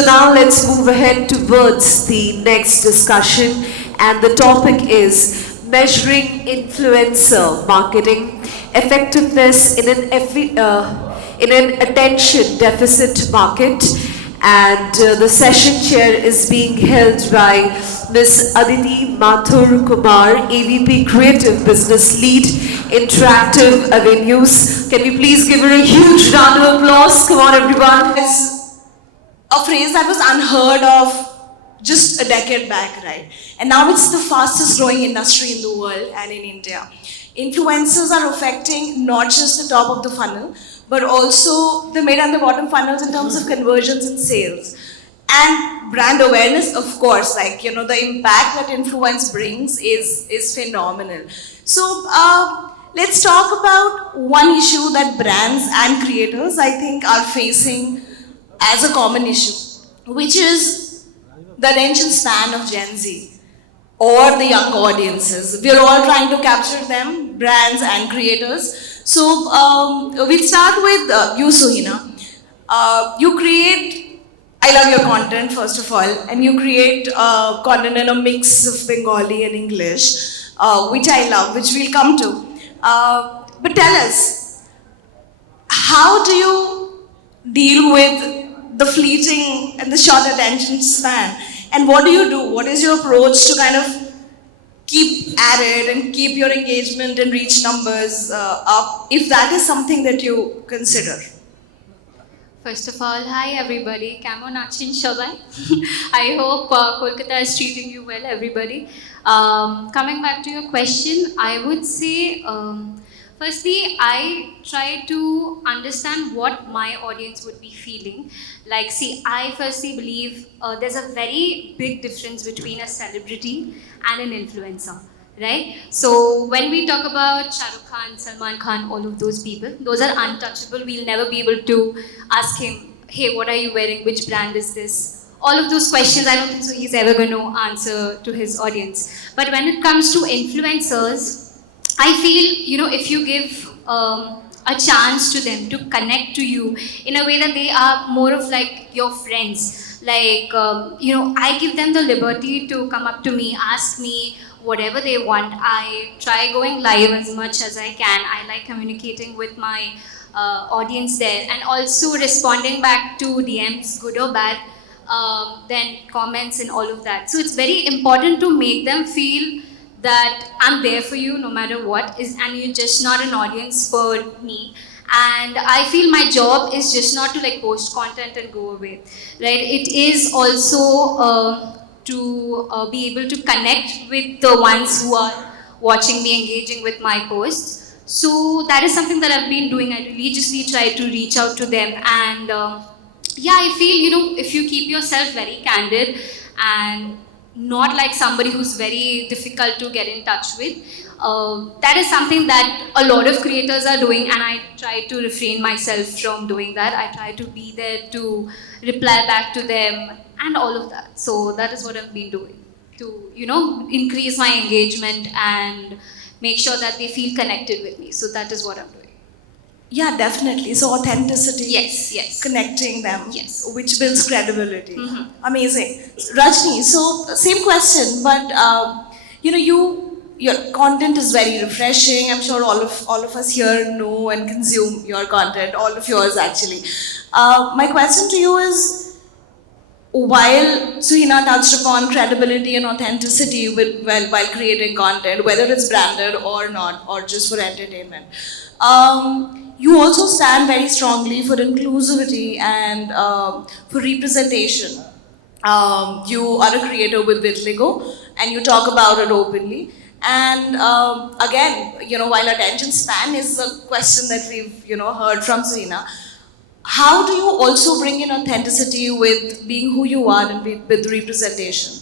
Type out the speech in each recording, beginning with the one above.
So now let's move ahead towards the next discussion, and the topic is measuring influencer marketing effectiveness in an attention deficit market. And the session chair is being held by Ms. Aditi Mathur Kumar, AVP Creative Business Lead, Interactive Avenues. Can we please give her a huge round of applause? Come on, everyone. It's a phrase that was unheard of just a decade back, right? And now it's the fastest growing industry in the world and in India. Influencers are affecting not just the top of the funnel, but also the mid and the bottom funnels in terms of conversions and sales. And brand awareness, of course, like, you know, the impact that influence brings is phenomenal. So let's talk about one issue that brands and creators, I think, are facing as a common issue, which is the attention span of Gen Z or the young audiences. We're all trying to capture them, brands and creators. So we'll start with you, Suhina. You create, I love your content, first of all, and you create content in a mix of Bengali and English, which I love, which we'll come to. But tell us, how do you deal with the fleeting and the short attention span? And what do you do? What is your approach to kind of keep at it and keep your engagement and reach numbers up, if that is something that you consider? First of all, hi everybody. Kemon achin shobai. I hope Kolkata is treating you well, everybody. Coming back to your question, I would say, firstly, I try to understand what my audience would be feeling. Like, see, I firstly believe there's a very big difference between a celebrity and an influencer, right? So when we talk about Shah Rukh Khan, Salman Khan, all of those people, those are untouchable. We'll never be able to ask him, hey, what are you wearing? Which brand is this? All of those questions, I don't think so he's ever going to answer to his audience. But when it comes to influencers, I feel, you know, if you give a chance to them to connect to you in a way that they are more of like your friends, like, you know, I give them the liberty to come up to me, ask me whatever they want. I try going live as much as I can. I like communicating with my audience there, and also responding back to DMs, good or bad, then comments and all of that. So it's very important to make them feel that I'm there for you no matter what, and you're just not an audience for me. And I feel my job is just not to like post content and go away, right? It is also to be able to connect with the ones who are watching me, engaging with my posts. So that is something that I've been doing. I religiously try to reach out to them, and yeah, I feel, you know, if you keep yourself very candid and not like somebody who's very difficult to get in touch with, that is something that a lot of creators are doing, and I try to refrain myself from doing that. I try to be there to reply back to them and all of that. So that is what I've been doing to, you know, increase my engagement and make sure that they feel connected with me. So that is what I'm doing. Yeah, definitely. So authenticity. Yes, yes. Connecting them. Yes. Which builds credibility. Mm-hmm. Amazing. Rajni, so same question, but you know, your content is very refreshing. I'm sure all of us here know and consume your content, all of yours actually. My question to you is, while Suhina touched upon credibility and authenticity while creating content, whether it's branded or not, or just for entertainment, you also stand very strongly for inclusivity and for representation. You are a creator with Vitiligo, and you talk about it openly. And again, you know, while attention span is a question that we've, you know, heard from Suhina, how do you also bring in authenticity with being who you are and with representation?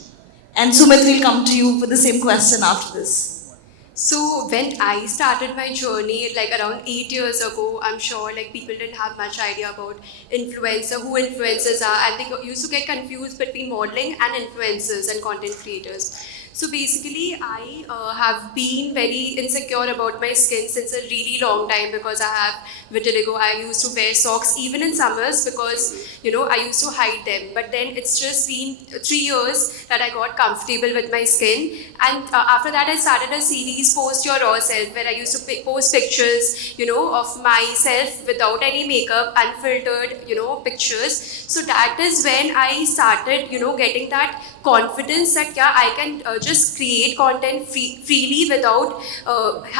And Sumit, will come to you for the same question after this. So when I started my journey, like around 8 years ago, I'm sure like people didn't have much idea about influencer, who influencers are, and they used to get confused between modeling and influencers and content creators. So basically, I have been very insecure about my skin since a really long time because I have vitiligo. I used to wear socks even in summers because, I used to hide them. But then it's just been 3 years that I got comfortable with my skin. And after that, I started a series, Post Your Raw Self, where I used to post pictures, of myself without any makeup, unfiltered, pictures. So that is when I started, getting that confidence that, yeah, I can just create content freely without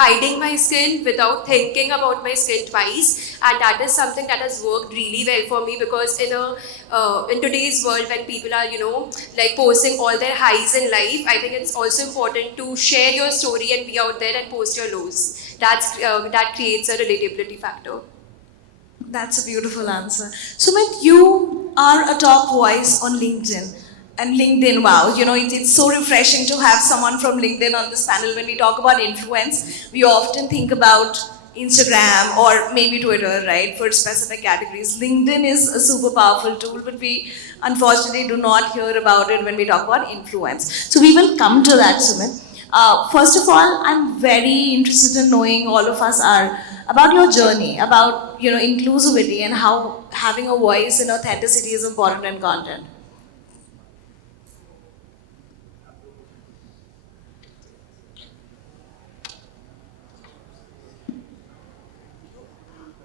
hiding my skin, without thinking about my skin twice. And that is something that has worked really well for me because in today's world when people are, like posting all their highs in life, I think it's also important to share your story and be out there and post your lows. That creates a relatability factor. That's a beautiful answer. Sumit, you are a top voice on LinkedIn. And LinkedIn, wow, it's so refreshing to have someone from LinkedIn on this panel. When we talk about influence, we often think about Instagram or maybe Twitter, right, for specific categories. LinkedIn is a super powerful tool, but we unfortunately do not hear about it when we talk about influence. So we will come to that, Sumit. First of all, I'm very interested in knowing all of us are about your journey, about inclusivity and how having a voice and authenticity is important in content.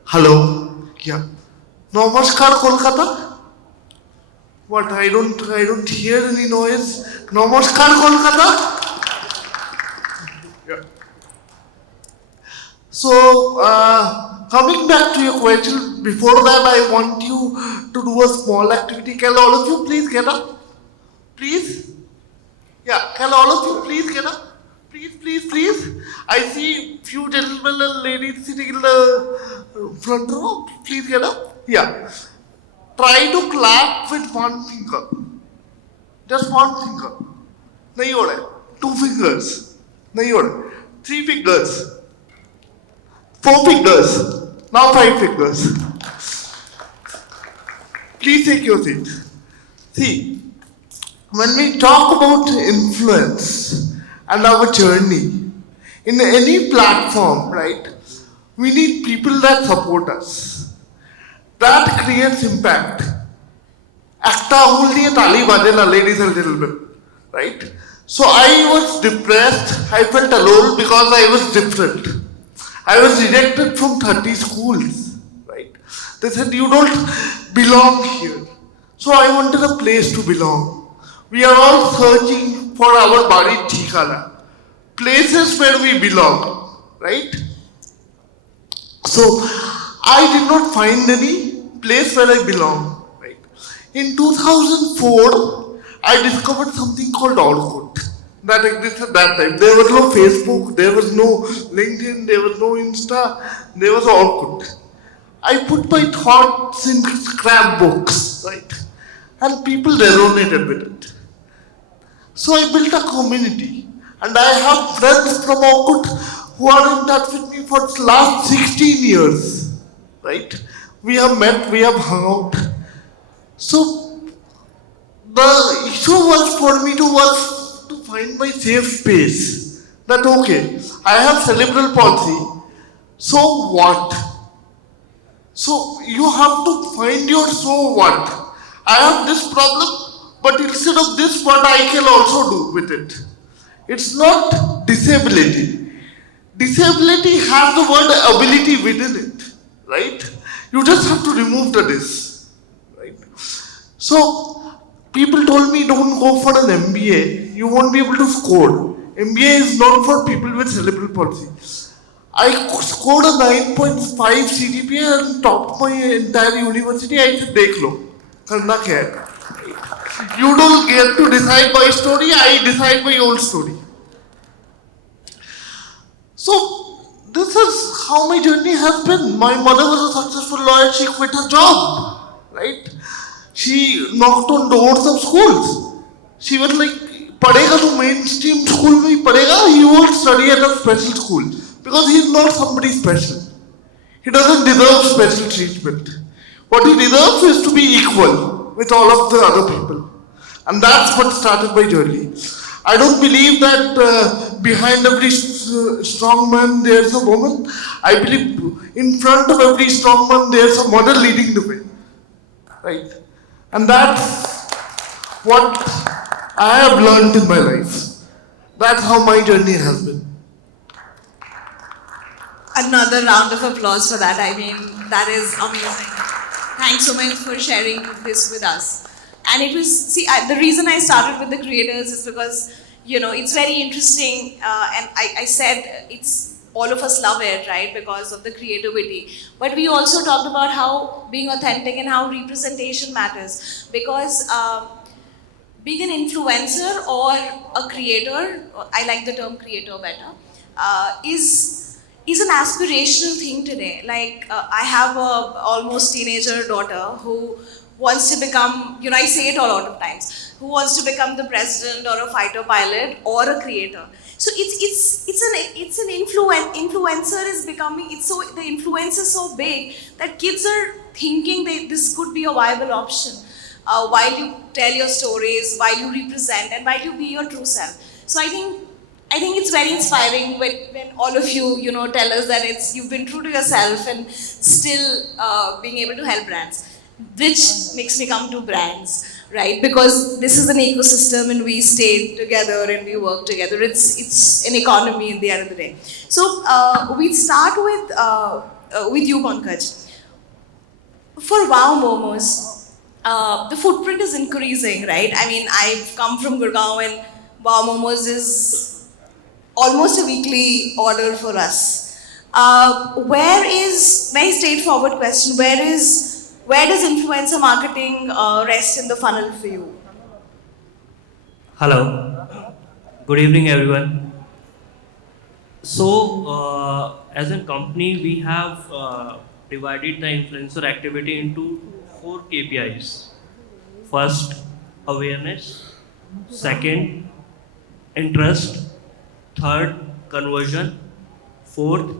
Hello. Yeah. Namaskar, Kolkata. What? I don't hear any noise. Namaskar, Kolkata. Yeah. So, coming back to your question, before that, I want you to do a small activity. Can all of you please get up? Please? Yeah. Can all of you please get up? Please, please, please. I see few gentlemen and ladies sitting in the front row. Please get up. Yeah. Try to clap with one finger. Just one finger. Nahi ho raha hai. 2 fingers. Nahi ho raha hai. 3 fingers. 4 fingers. Now 5 fingers. Please take your seat. See, when we talk about influence and our journey in any platform, right, we need people that support us. That creates impact. Ekta angul diye tali baje na, ladies and gentlemen, right? So I was depressed. I felt alone because I was different. I was rejected from 30 schools, right? They said you don't belong here. So I wanted a place to belong. We are all searching for our body thikana, places where we belong, right? So I did not find any place where I belong, right? In 2004, I discovered something called Orkut that existed at that time. There was no Facebook, there was no LinkedIn, there was no Insta, there was Orkut. I put my thoughts in scrapbooks, right? And people resonated with it. So I built a community, and I have friends from Orkut who are in touch with me for the last 16 years, right? We have met, we have hung out. So the issue was for me to find my safe space. That okay, I have cerebral palsy. So what? So you have to find your so what. I have this problem, but instead of this, what I can also do with it. It's not disability. Disability has the word ability within it, right? You just have to remove the dis, right? So people told me don't go for an MBA, you won't be able to score. MBA is not for people with cerebral palsy. I scored a 9.5 CGPA and topped my entire university. I said, dekh lo, karna kya hai? You don't get to decide my story, I decide my own story. So, this is how my journey has been. My mother was a successful lawyer, she quit her job, right? She knocked on doors of schools. She was like, padega to mainstream school mein padega, he won't study at a special school. Because he is not somebody special. He doesn't deserve special treatment. What he deserves is to be equal with all of the other people. And that's what started my journey. I don't believe that behind every strong man there's a woman. I believe in front of every strong man there's a mother leading the way. Right? And that's what I have learned in my life. That's how my journey has been. Another round of applause for that. I mean, that is amazing. Thanks so much for sharing this with us. And it was, see, the reason I started with the creators is because, you know, it's very interesting. And I said it's, all of us love it, right, because of the creativity. But we also talked about how being authentic and how representation matters. Because being an influencer or a creator, I like the term creator better, is an aspirational thing today. Like I have a almost teenager daughter who wants to become, you know, I say it a lot of times, who wants to become the president or a fighter pilot or a creator. So it's an influencer is becoming, it's so, the influence is so big that kids are thinking that this could be a viable option while you tell your stories, while you represent, and while you be your true self. So I think it's very inspiring when all of you, you know, tell us that it's, you've been true to yourself and still being able to help brands, which makes me come to brands, right? Because this is an ecosystem and we stay together and we work together. It's an economy in the end of the day. So we start with you, Pankaj. For Wow Momos, the footprint is increasing, right? I mean, I've come from Gurgaon and Wow Momos is almost a weekly order for us. Very straightforward question, where does influencer marketing rest in the funnel for you? Hello, good evening everyone. So, as a company, we have divided the influencer activity into 4 KPIs. First, awareness. Second, interest. Third, conversion. Fourth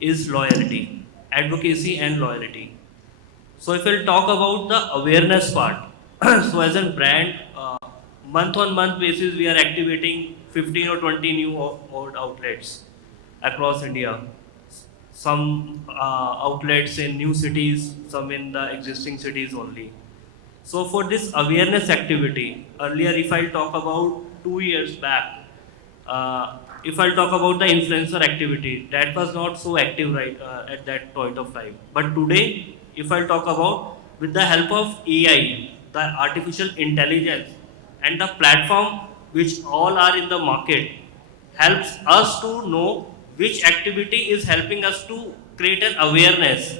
is loyalty, advocacy and loyalty. So if we'll talk about the awareness part, so as a brand, month on month basis, we are activating 15 or 20 new outlets across India. Some outlets in new cities, some in the existing cities only. So for this awareness activity, earlier if I talk about 2 years back, if I talk about the influencer activity, that was not so active right at that point of time. But today, if I talk about, with the help of AI, the artificial intelligence, and the platform which all are in the market, helps us to know which activity is helping us to create an awareness.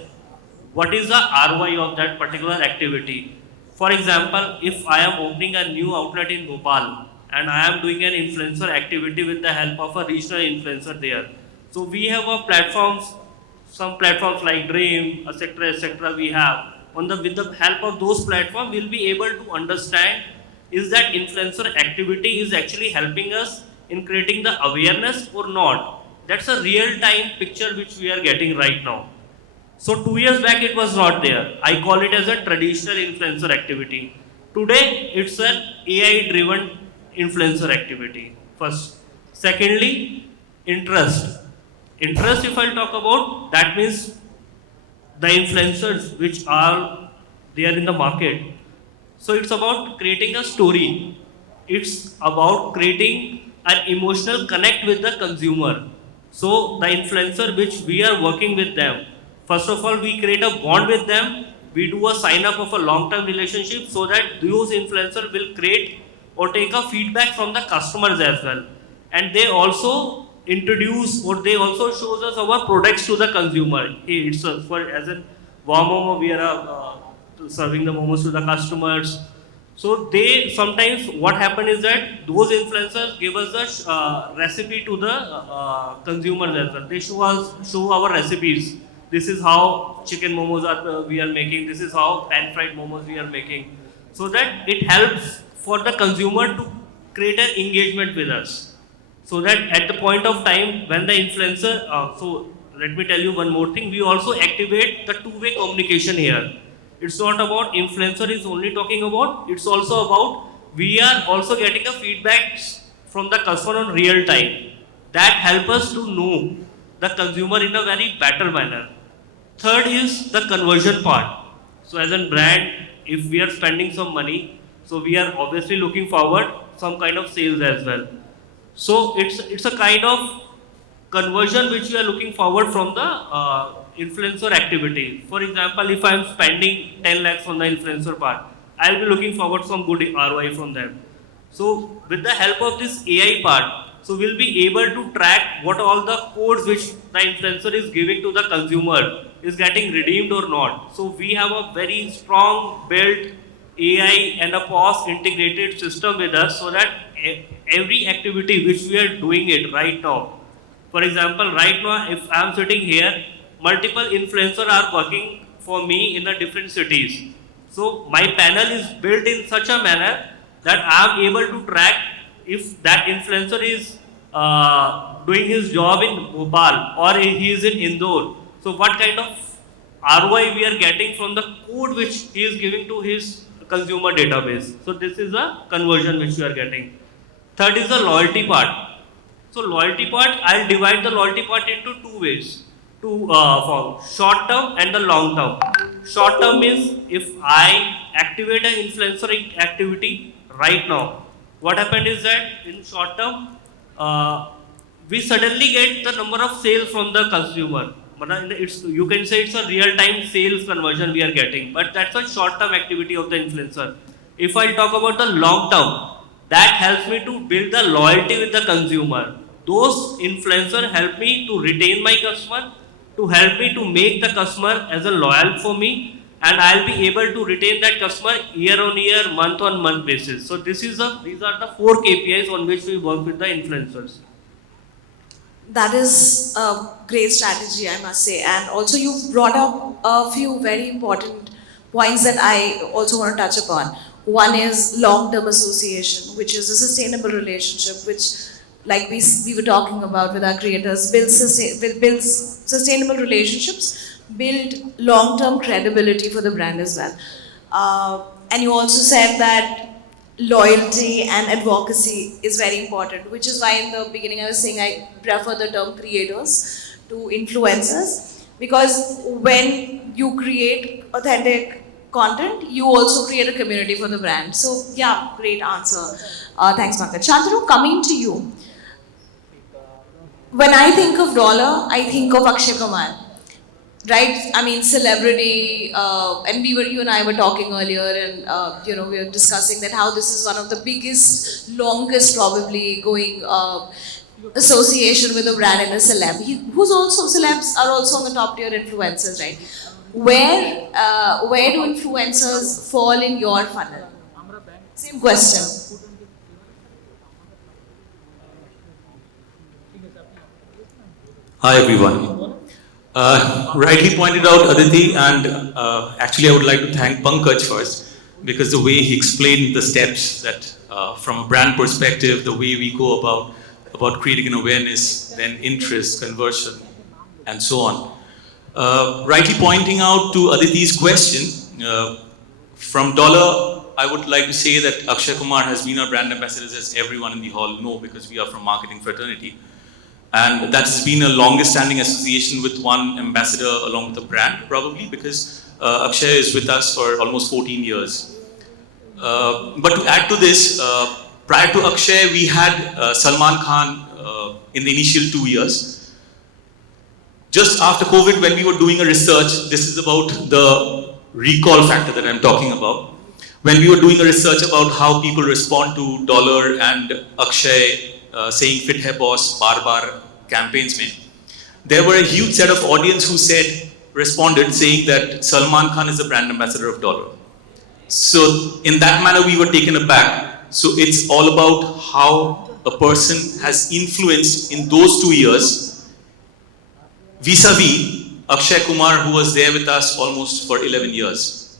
What is the ROI of that particular activity? For example, if I am opening a new outlet in Bhopal and I am doing an influencer activity with the help of a regional influencer there. So we have a platforms, some platforms like Dream, etc., we have. With the help of those platforms, we'll be able to understand is that influencer activity is actually helping us in creating the awareness or not. That's a real-time picture which we are getting right now. So 2 years back it was not there. I call it as a traditional influencer activity. Today it's an AI-driven influencer activity. First. Secondly, interest. Interest, if I talk about, that means the influencers which are there in the market. So it's about creating a story. It's about creating an emotional connect with the consumer. So the influencer which we are working with them, first of all, we create a bond with them. We do a sign up of a long-term relationship so that those influencers will create or take a feedback from the customers as well. And they also introduce or they also shows us our products to the consumer. Hey, it's for as a warm momo, we are serving the momos to the customers. So they sometimes what happen is that those influencers give us the recipe to the consumers as well. They show our recipes. This is how chicken momos we are making. This is how pan fried momos we are making. So that it helps for the consumer to create an engagement with us. So that at the point of time when the influencer, so let me tell you one more thing, we also activate the two-way communication here. It's not about influencer is only talking about, it's also about we are also getting a feedback from the customer on real time. That help us to know the consumer in a very better manner. Third is the conversion part. So as a brand, if we are spending some money, so we are obviously looking forward some kind of sales as well. So it's a kind of conversion which we are looking forward from the influencer activity. For example, if I am spending 10 lakhs on the influencer part, I'll be looking forward some good ROI from them. So with the help of this AI part, so we'll be able to track what all the codes which the influencer is giving to the consumer is getting redeemed or not. So we have a very strong built AI and a POS integrated system with us so that every activity which we are doing it right now. For example, right now if I am sitting here, multiple influencers are working for me in the different cities. So my panel is built in such a manner that I am able to track if that influencer is doing his job in Bhopal or he is in Indore. So what kind of ROI we are getting from the code which he is giving to his consumer database. So this is a conversion which we are getting. Third is the loyalty part. So loyalty part, I'll divide the loyalty part into two ways. Two forms, short term and the long term. Short term is if I activate an influencer activity right now. What happened is that in short term, we suddenly get the number of sales from the consumer. You can say it's a real-time sales conversion we are getting, but that's a short-term activity of the influencer. If I talk about the long-term, that helps me to build the loyalty with the consumer. Those influencers help me to retain my customer, to help me to make the customer as a loyal for me, and I'll be able to retain that customer year on year, month on month basis. So these are the 4 KPIs on which we work with the influencers. That is a great strategy, I must say. And also you've brought up a few very important points that I also want to touch upon. One is long-term association, which is a sustainable relationship, which like we were talking about with our creators, builds sustainable relationships, build long-term credibility for the brand as well. And you also said that loyalty and advocacy is very important, which is why in the beginning I was saying I prefer the term creators to influencers, because when you create authentic content, you also create a community for the brand. So yeah, great answer. Thanks, Pankaj. Shantanu, coming to you. When I think of dollar, I think of Akshay Kumar. Right, I mean celebrity, and you and I were talking earlier, and we were discussing that how this is one of the biggest, longest, probably going association with a brand and a celeb. Celebs are also on the top tier influencers, right? Where do influencers fall in your funnel? Same question. Hi everyone. Rightly pointed out Aditi, and actually I would like to thank Pankaj first, because the way he explained the steps that from a brand perspective, the way we go about creating an awareness, then interest, conversion, and so on. Rightly pointing out to Aditi's question, from dollar, I would like to say that Akshay Kumar has been our brand ambassador, as everyone in the hall know, because we are from marketing fraternity. And that's been a longest standing association with one ambassador along with the brand, probably, because Akshay is with us for almost 14 years. But to add to this, prior to Akshay, we had Salman Khan in the initial 2 years. Just after COVID, when we were doing a research, this is about the recall factor that I'm talking about. When we were doing a research about how people respond to dollar and Akshay saying "Fit hai boss" bar campaigns mein, there were a huge set of audience who responded saying that Salman Khan is the brand ambassador of dollar. So in that manner we were taken aback. So it's all about how a person has influenced in those 2 years vis-a-vis Akshay Kumar, who was there with us almost for 11 years.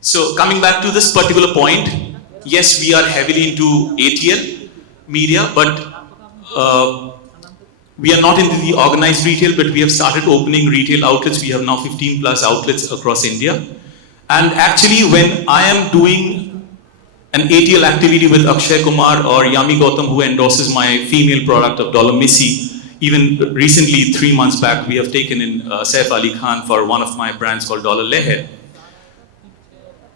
So coming back to this particular point, yes, we are heavily into ATL media, but we are not into the organized retail, but we have started opening retail outlets. We have now 15 plus outlets across India. And actually, when I am doing an ATL activity with Akshay Kumar or Yami Gautam, who endorses my female product of Dollar Missy. Even recently, 3 months back, we have taken in Saif Ali Khan for one of my brands called Dollar Leher.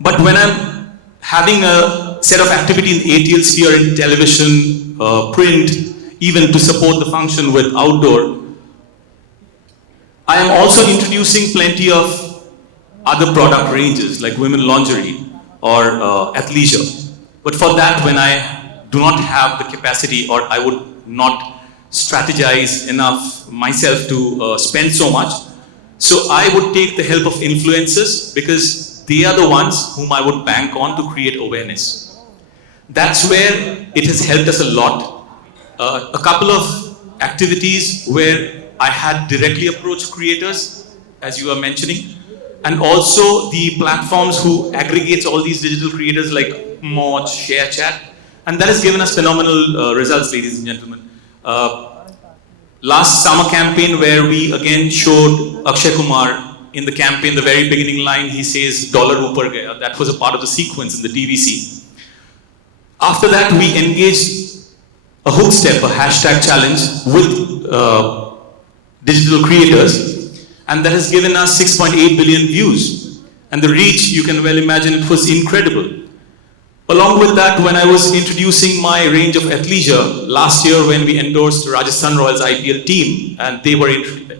But when I'm having a set of activity in ATL sphere, in television, print, even to support the function with outdoor, I am also introducing plenty of other product ranges like women lingerie or athleisure. But for that, when I do not have the capacity or I would not strategize enough myself to spend so much, so I would take the help of influencers because they are the ones whom I would bank on to create awareness. That's where it has helped us a lot. A couple of activities where I had directly approached creators, as you are mentioning, and also the platforms who aggregates all these digital creators like CMOs, ShareChat, and that has given us phenomenal results, ladies and gentlemen. Last summer campaign where we again showed Akshay Kumar in the campaign, the very beginning line, he says, "Dollar upar gaya." That was a part of the sequence in the TVC. After that, we engaged a hook step, a hashtag challenge with digital creators, and that has given us 6.8 billion views. And the reach, you can well imagine, it was incredible. Along with that, when I was introducing my range of athleisure last year when we endorsed Rajasthan Royals IPL team and they were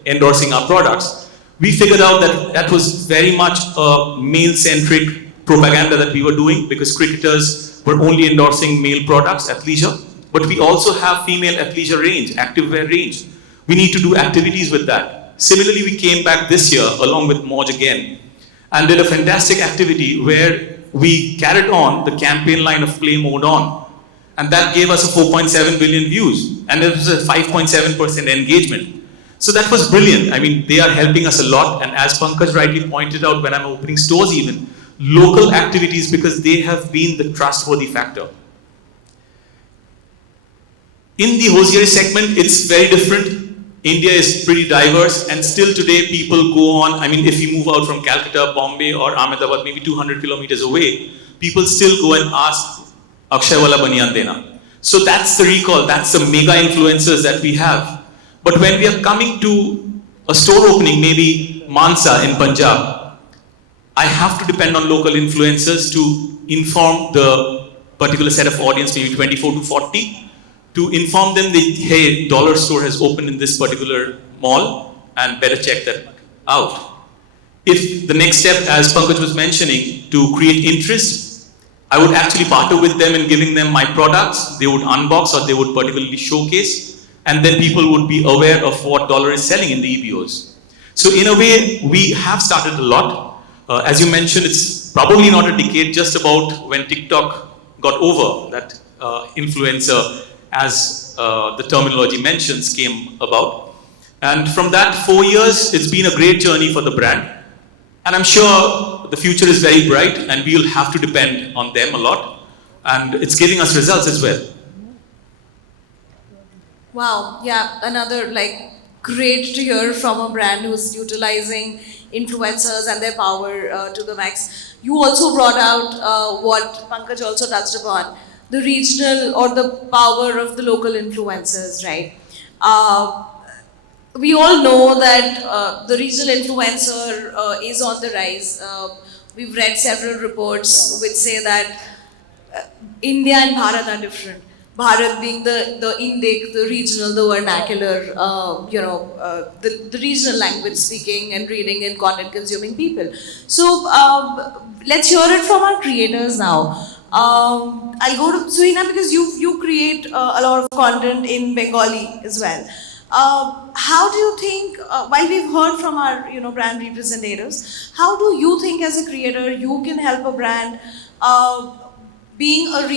endorsing our products, we figured out that that was very much a male-centric propaganda that we were doing because cricketers were only endorsing male products, athleisure, but we also have female athleisure range, activewear range. We need to do activities with that. Similarly, we came back this year along with Moj again and did a fantastic activity where we carried on the campaign line of Play Mode On, and that gave us a 4.7 billion views, and it was a 5.7% engagement. So that was brilliant. I mean, they are helping us a lot, and as Pankaj rightly pointed out, when I'm opening stores even, local activities because they have been the trustworthy factor. In the hosiery segment, it's very different. India is pretty diverse, and still today people go on. I mean, if you move out from Calcutta, Bombay, or Ahmedabad, maybe 200 kilometers away, people still go and ask, "Akshay wala banyan dena." So that's the recall, that's the mega influencers that we have. But when we are coming to a store opening, maybe Mansa in Punjab, I have to depend on local influencers to inform the particular set of audience, maybe 24 to 40, to inform them that, hey, dollar store has opened in this particular mall and better check that out. If the next step, as Pankaj was mentioning, to create interest, I would actually partner with them in giving them my products. They would unbox or they would particularly showcase, and then people would be aware of what dollar is selling in the EBOs. So in a way, we have started a lot. As you mentioned, it's probably not a decade, just about when TikTok got over, that influencer, as the terminology mentions, came about. And from that 4 years, it's been a great journey for the brand. And I'm sure the future is very bright and we'll have to depend on them a lot. And it's giving us results as well. Wow, yeah, another like great to hear from a brand who's utilizing influencers and their power to the max. You also brought out what Pankaj also touched upon, the regional or the power of the local influencers, right? We all know that the regional influencer is on the rise. We've read several reports which say that India and Bharat are different. Bharat being the Indic, the regional, the vernacular, the regional language speaking and reading and content consuming people. So let's hear it from our creators now. I'll go to Suhina because you create a lot of content in Bengali as well. How do you think, while we've heard from our brand representatives, how do you think as a creator you can help a brand being an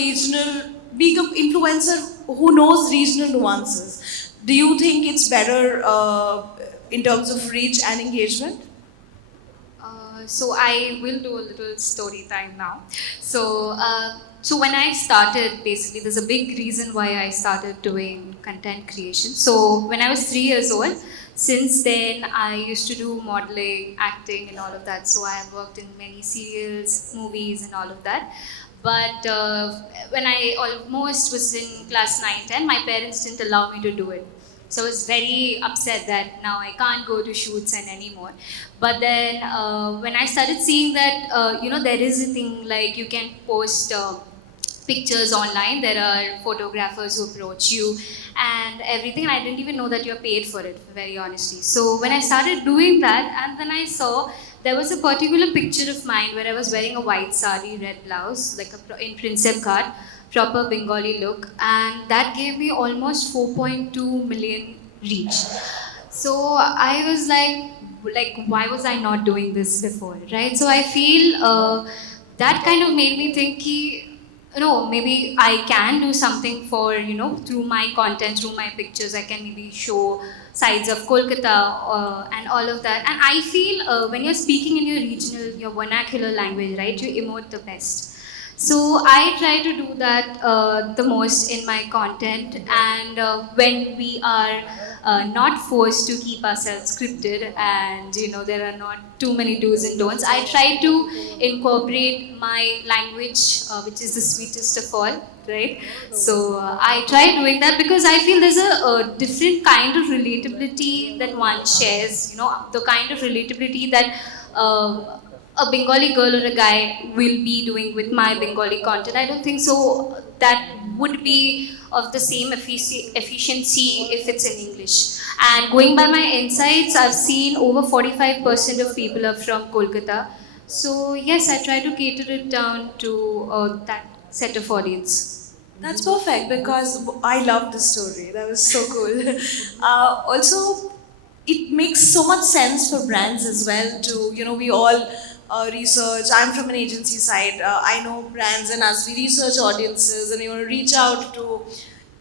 influencer who knows regional nuances? Do you think it's better in terms of reach and engagement? So I will do a little story time now. So when I started, basically, there's a big reason why I started doing content creation. So when I was 3 years old, Since then, I used to do modeling, acting, and all of that. So I have worked in many serials, movies, and all of that. But when I almost was in class 9, 10, my parents didn't allow me to do it. So I was very upset that now I can't go to shoots and anymore. But then when I started seeing that, there is a thing like you can post pictures online, there are photographers who approach you and everything. And I didn't even know that you're paid for it, very honestly. So when I started doing that, and then I saw there was a particular picture of mine where I was wearing a white sari, red blouse, like in princess cut, proper Bengali look, and that gave me almost 4.2 million reach. So I was like, why was I not doing this before, right? So I feel that kind of made me think, no, maybe I can do something for, through my content, through my pictures, I can maybe show sides of Kolkata and all of that. And I feel when you're speaking in your regional, your vernacular language, right, you emote the best. So I try to do that the most in my content, and when we are not forced to keep ourselves scripted, and there are not too many do's and don'ts, I try to incorporate my language, which is the sweetest of all, right? So I try doing that because I feel there's a different kind of relatability that one shares. The kind of relatability that. A Bengali girl or a guy will be doing with my Bengali content. I don't think so that would be of the same efficiency if it's in English. And going by my insights, I've seen over 45% of people are from Kolkata. So yes, I try to cater it down to that set of audience. That's perfect because I love this story. That was so cool. Also, it makes so much sense for brands as well to, we all research. I'm from an agency side. I know brands, and as we research audiences and reach out to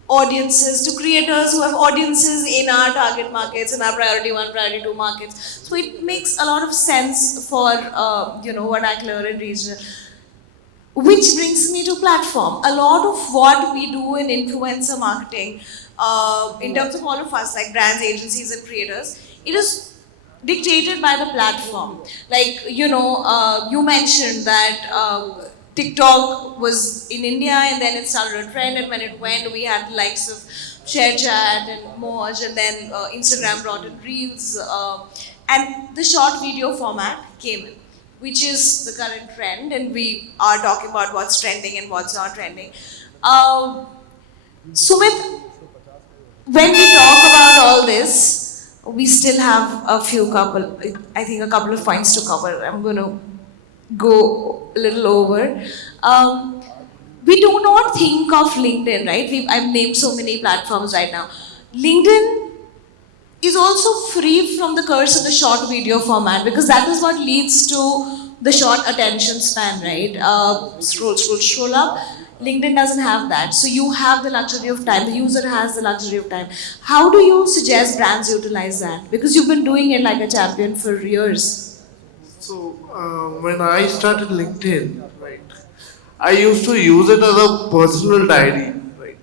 audiences, to creators who have audiences in our target markets, in our priority 1, priority 2 markets. So it makes a lot of sense for, vernacular and regional. Which brings me to platform. A lot of what we do in influencer marketing, in terms of all of us, like brands, agencies, and creators, it is dictated by the platform. Like, you mentioned that TikTok was in India and then it started a trend, and when it went, we had the likes of ShareChat and Moj, and then Instagram brought in Reels, and the short video format came in, which is the current trend, and we are talking about what's trending and what's not trending. Sumit, when we talk about all this, we still have a couple of points to cover. I'm going to go a little over. We do not think of LinkedIn, right? I've named so many platforms right now. LinkedIn is also free from the curse of the short video format, because that is what leads to the short attention span, right? Scroll up. LinkedIn doesn't have that. So you have the luxury of time. The user has the luxury of time. How do you suggest brands utilize that? Because you've been doing it like a champion for years. So when I started LinkedIn, right, I used to use it as a personal diary, right.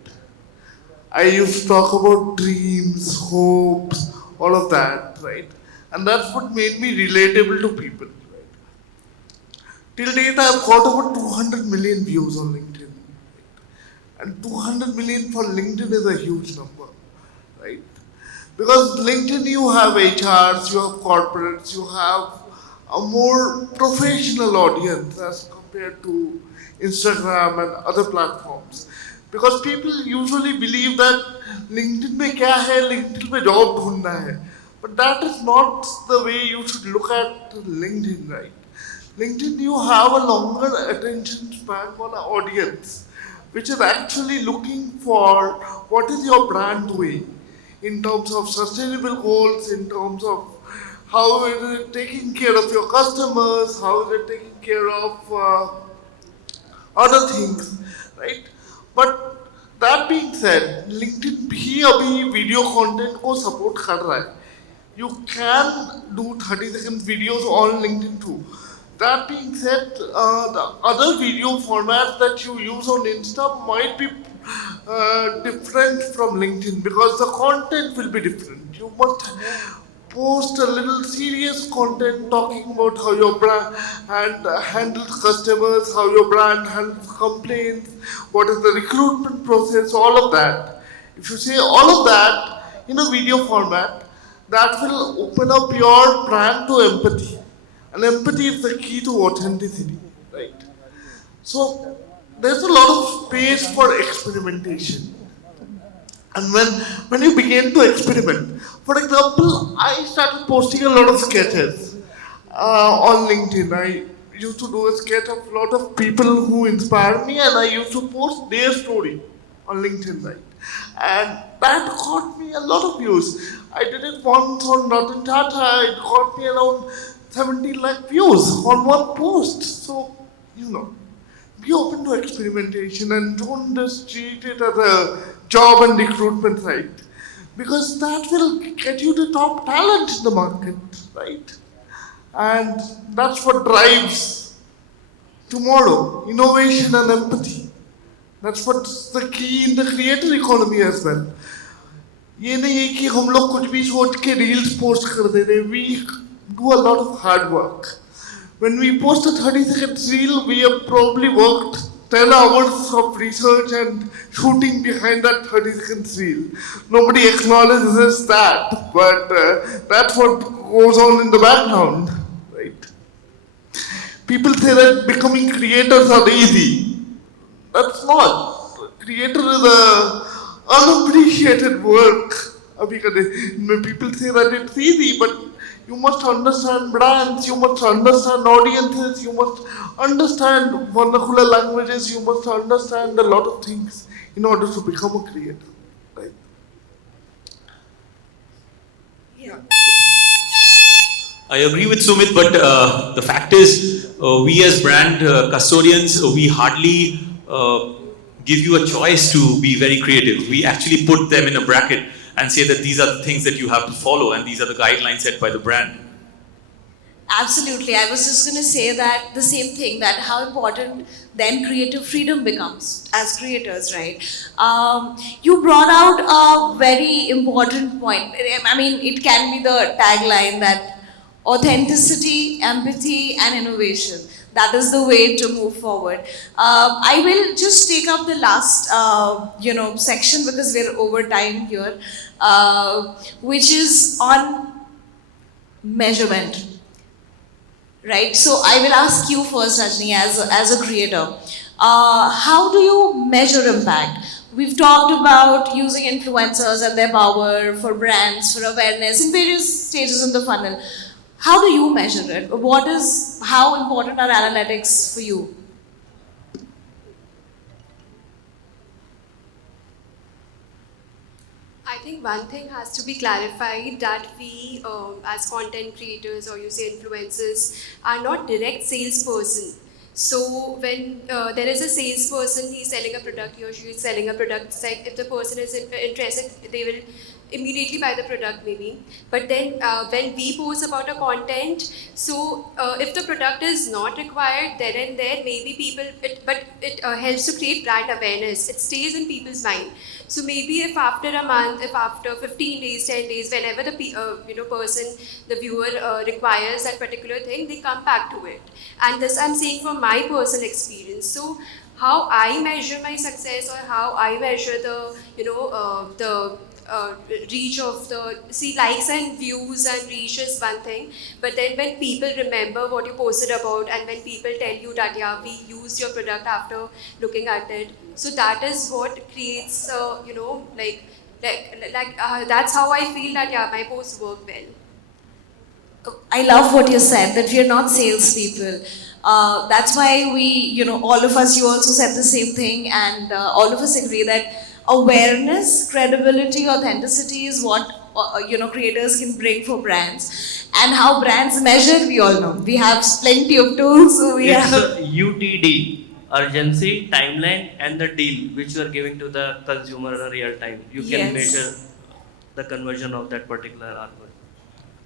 I used to talk about dreams, hopes, all of that, right, and that's what made me relatable to people. Right? Till date, I've got over 200 million views on LinkedIn, right? And 200 million for LinkedIn is a huge number, right? Because LinkedIn, you have HRs, you have corporates, you have a more professional audience as compared to Instagram and other platforms. Because people usually believe that LinkedIn में क्या है, LinkedIn में job ढूंढना है. But that is not the way you should look at LinkedIn, right? LinkedIn, you have a longer attention span for the audience, which is actually looking for what is your brand doing in terms of sustainable goals, in terms of how is it taking care of your customers, how is it taking care of other things, right? But that being said, LinkedIn भी अभी video content को support कर रहा है. You can do 30-second videos on LinkedIn too. That being said, the other video formats that you use on Insta might be different from LinkedIn because the content will be different. You must post a little serious content talking about how your brand handles customers, how your brand handles complaints, what is the recruitment process, all of that. If you say all of that in a video format, that will open up your brand to empathy. And empathy is the key to authenticity, right? So there's a lot of space for experimentation. And when you begin to experiment, for example, I started posting a lot of sketches on LinkedIn. I used to do a sketch of a lot of people who inspired me, and I used to post their story on LinkedIn, right? And that got me a lot of views. I did it once on Ratan Tata, it got me around 17 lakh views on one post. So, be open to experimentation and don't just treat it as a job and recruitment site, because that will get you the top talent in the market, right? And that's what drives tomorrow, innovation and empathy. That's what's the key in the creator economy as well. ये नहीं है कि हम लोग कुछ भी सोच के रील्स पोस्ट कर देते हैं. We do a lot of hard work. When we post a 30-second reel, we have probably worked 10 hours of research and shooting behind that 30-second reel. Nobody acknowledges that, but that's what goes on in the background, right? People say that becoming creators are easy. That's not. Creator is a unappreciated work. People say that it's easy, but you must understand brands, you must understand audiences, you must understand vernacular languages, you must understand a lot of things in order to become a creator, right? Yeah. I agree with Sumit, but the fact is, we as brand custodians, we hardly give you a choice to be very creative. We actually put them in a bracket and say that these are the things that you have to follow and these are the guidelines set by the brand. Absolutely. I was just going to say that the same thing, that how important then creative freedom becomes as creators, right? You brought out a very important point. I mean, it can be the tagline that authenticity, empathy, and innovation. That is the way to move forward. I will just take up the last, section because we're over time here, which is on measurement. Right, so I will ask you first, Rajni, as a creator. How do you measure impact? We've talked about using influencers and their power for brands, for awareness in various stages in the funnel. How do you measure it? How important are analytics for you? I think one thing has to be clarified, that we as content creators, or you say influencers, are not direct salesperson. So when there is a salesperson, he's selling a product, he or she is selling a product, it's like if the person is interested, they will immediately buy the product maybe. But then when we post about a content, so if the product is not required then and there, maybe it helps to create brand awareness. It stays in people's mind. So maybe if after a month, if after 15 days, 10 days, whenever the person, the viewer requires that particular thing, they come back to it. And this I'm saying from my personal experience. So how I measure my success, or how I measure the reach of likes and views and reach is one thing, but then when people remember what you posted about, and when people tell you that yeah, we used your product after looking at it, so that is what creates that's how I feel that yeah, my posts work well. I love what you said, that we are not salespeople. That's why we, all of us, you also said the same thing, and all of us agree that awareness, credibility, authenticity is what creators can bring for brands. And how brands measure, we all know. We have plenty of tools. So it's UTD, urgency, timeline, and the deal which you are giving to the consumer in a real time. You can measure the conversion of that particular artwork.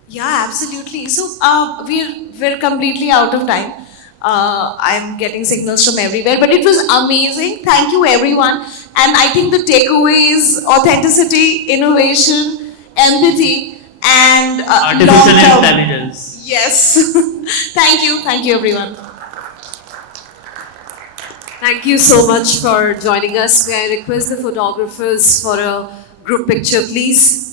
Yeah, absolutely. So we're completely out of time. I'm getting signals from everywhere, but it was amazing. Thank you, everyone. And I think the takeaway is authenticity, innovation, empathy, and Artificial long-term. intelligence. Yes. Thank you, everyone. Thank you so much for joining us. May I request the photographers for a group picture, please?